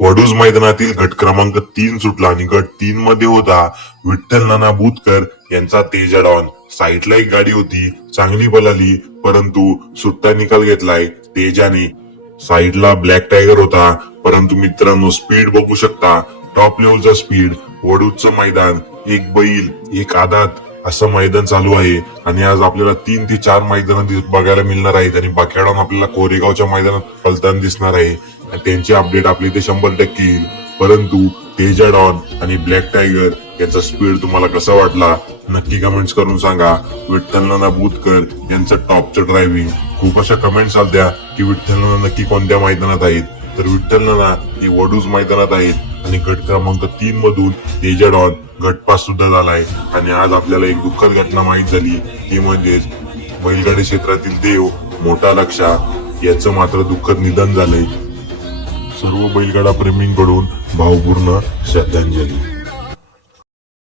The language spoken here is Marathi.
वडूज मैदानातील गट क्रमांक तीन सुटला आणि गट तीन मध्ये होता विठ्ठल नाना बुतकर यांचा तेजा डॉन साईडला एक गाडी होती चांगली बलाली परंतु सुट्टा निकाल घेतलाय तेजाने. साईडला ब्लॅक टायगर होता परंतु मित्रांनो स्पीड बघू शकता. टॉप लेवलचा स्पीड वडूजचं मैदान एक बैल एक आदात. असं मैदान चालू आहे. आणि आज आपल्याला तीन ते चार मैदान बघायला मिळणार आहेत. आणि बाखेडावून आपल्याला कोरेगावच्या मैदानात पलताना दिसणार आहे. आणि त्यांची अपडेट आपली ते शंभर टक्के येईल. परंतु तेजा डॉन आणि ब्लॅक टायगर यांचा स्पीड तुम्हाला कसा वाटला? नक्की कमेंट्स करून सांगा. विठ्ठलनाना बुतकर यांचं टॉपचं ड्रायव्हिंग खूप अशा कमेंट्स आल्या की विठ्ठल नक्की कोणत्या मैदानात आहेत? तर विठ्ठल नना हे वडूज मैदानात आहेत. आणि गट क्रमांक तीन मधून तेजा डॉन गटपास सुद्धा झालाय. आणि आज आपल्याला एक दुःखद घटना माहीत झाली. ती म्हणजेच बैलगाडी क्षेत्रातील देव मोठा लक्षा याचं मात्र दुःखद निधन झालंय. सर्व बैलगाडा प्रेमींकडून भावपूर्ण श्रद्धांजली.